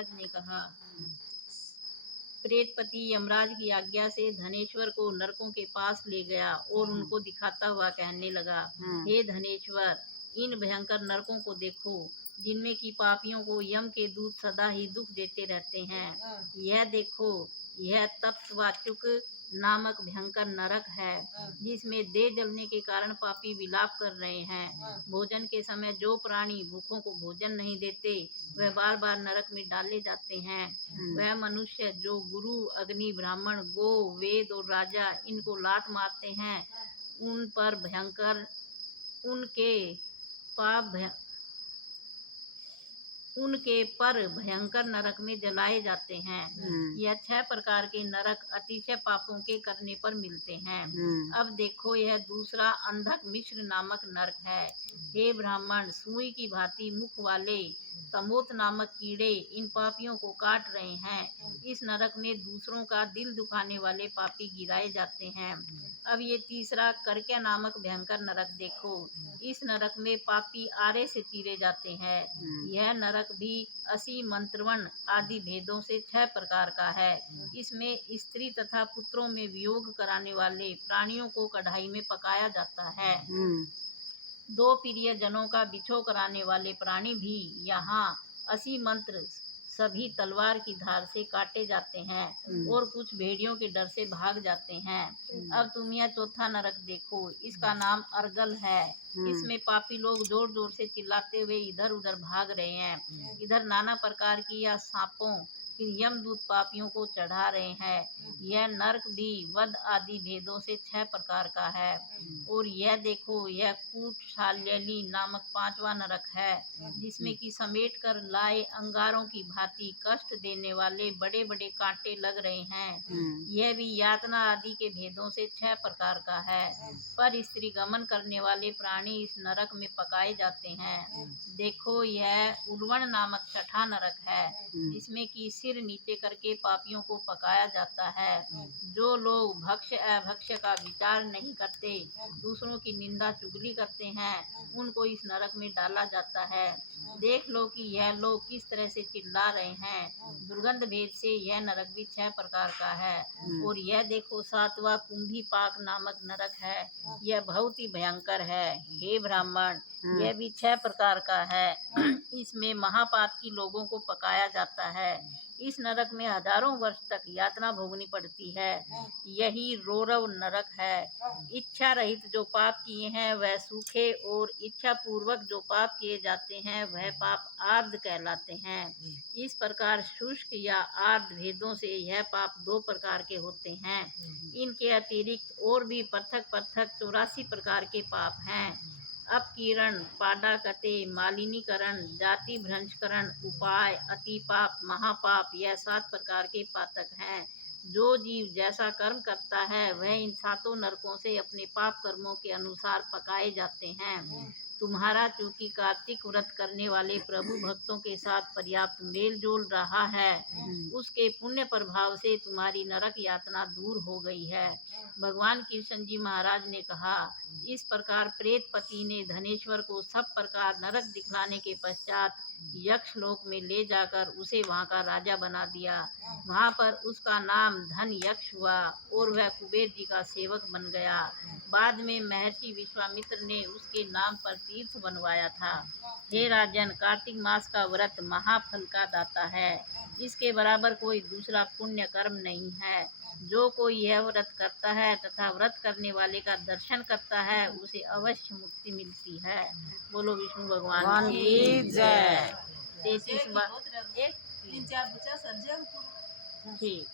महाराज ने कहा, प्रेतपति यमराज की आज्ञा से धनेश्वर को नरकों के पास ले गया और उनको दिखाता हुआ कहने लगा, हे धनेश्वर, इन भयंकर नरकों को देखो, जिनमें की पापियों को यम के दूत सदा ही दुख देते रहते हैं। यह देखो, यह तप्तवाचुक नामक भयंकर नरक है, जिसमें देह जलने के कारण पापी विलाप कर रहे हैं। भोजन के समय जो प्राणी भूखों को भोजन नहीं देते, वह बार बार नरक में डाले जाते हैं। वह मनुष्य जो गुरु, अग्नि, ब्राह्मण, गो, वेद और राजा इनको लात मारते हैं, उन पर भयंकर उनके पाप उनके पर भयंकर नरक में जलाए जाते हैं। यह 6 प्रकार के नरक अतिशय पापों के करने पर मिलते हैं। अब देखो, यह दूसरा अंधक मिश्र नामक नरक है। हे ब्राह्मण, सुई की भांति मुख वाले तमोत नामक कीड़े इन पापियों को काट रहे हैं। इस नरक में दूसरों का दिल दुखाने वाले पापी गिराए जाते हैं। अब ये तीसरा करक्या नामक भयंकर नरक देखो। इस नरक में पापी आरे से चीरे जाते हैं। यह नरक भी असी, मंत्रवण आदि भेदों से 6 प्रकार का है। इसमें स्त्री तथा पुत्रों में वियोग कराने वाले प्राणियों को कढ़ाई में पकाया जाता है। 2 प्रिय जनों का बिछो कराने वाले प्राणी भी यहाँ असी मंत्र सभी तलवार की धार से काटे जाते हैं और कुछ भेड़ियों के डर से भाग जाते हैं। अब तुम यह चौथा नरक देखो। इसका नाम अर्गल है। इसमें पापी लोग जोर जोर से चिल्लाते हुए इधर उधर भाग रहे हैं। इधर नाना प्रकार की या सांपों, फिर यमदूत पापियों को चढ़ा रहे हैं। यह नरक भी वध आदि भेदों से 6 प्रकार का है। और यह देखो, यह कूटशाल्यली नामक 5वां नरक है, जिसमें की समेट कर लाए अंगारों की भांति कष्ट देने वाले बड़े बड़े कांटे लग रहे हैं। यह भी यातना आदि के भेदों से 6 प्रकार का है। पर स्त्री गमन करने वाले प्राणी इस नरक में पकाए जाते हैं। देखो, यह उल्वण नामक 6ठा नरक है, जिसमें की सिर नीचे करके पापियों को पकाया जाता है। जो लोग भक्ष्य अभक्ष्य का विचार नहीं करते, दूसरों की निंदा चुगली करते हैं, उनको इस नरक में डाला जाता है। देख लो कि यह लोग किस तरह से चिल्ला रहे हैं। दुर्गंध भेद से यह नरक भी 6 प्रकार का है। और यह देखो, 7वां कुंभी पाक नामक नरक है। यह बहुत ही भयंकर है। हे ब्राह्मण, यह भी 6 प्रकार का है। इसमें महापातकी लोगों को पकाया जाता है। इस नरक में हजारों वर्ष तक यातना भोगनी पड़ती है। यही रोरव नरक है। इच्छा रहित जो पाप किए हैं वह सूखे, और इच्छा पूर्वक जो पाप किए जाते हैं वह पाप आर्द्र कहलाते हैं। इस प्रकार शुष्क या आर्द्र भेदों से यह पाप 2 प्रकार के होते हैं। इनके अतिरिक्त और भी पृथक पृथक 84 प्रकार के पाप हैं। अपकीर्ण, पाडाकते, मालिनीकरण, जाति भ्रंशकरण, उपाय, अतिपाप, महापाप, यह 7 प्रकार के पातक हैं। जो जीव जैसा कर्म करता है वह इन 7 नरकों से अपने पाप कर्मों के अनुसार पकाए जाते हैं। तुम्हारा चूंकि कार्तिक व्रत करने वाले प्रभु भक्तों के साथ पर्याप्त मेल जोल रहा है, उसके पुण्य प्रभाव से तुम्हारी नरक यातना दूर हो गई है। भगवान कृष्ण जी महाराज ने कहा, इस प्रकार प्रेतपति ने धनेश्वर को सब प्रकार नरक दिखलाने के पश्चात यक्ष लोक में ले जाकर उसे वहाँ का राजा बना दिया। वहाँ पर उसका नाम धन यक्ष हुआ और वह कुबेर जी का सेवक बन गया। बाद में महर्षि विश्वामित्र ने उसके नाम पर तीर्थ बनवाया था। हे राजन, कार्तिक मास का व्रत महाफल का दाता है। इसके बराबर कोई दूसरा पुण्य कर्म नहीं है। जो कोई यह व्रत करता है तथा व्रत करने वाले का दर्शन करता है, उसे अवश्य मुक्ति मिलती है। बोलो विष्णु भगवान की जय। 33 बार ठीक।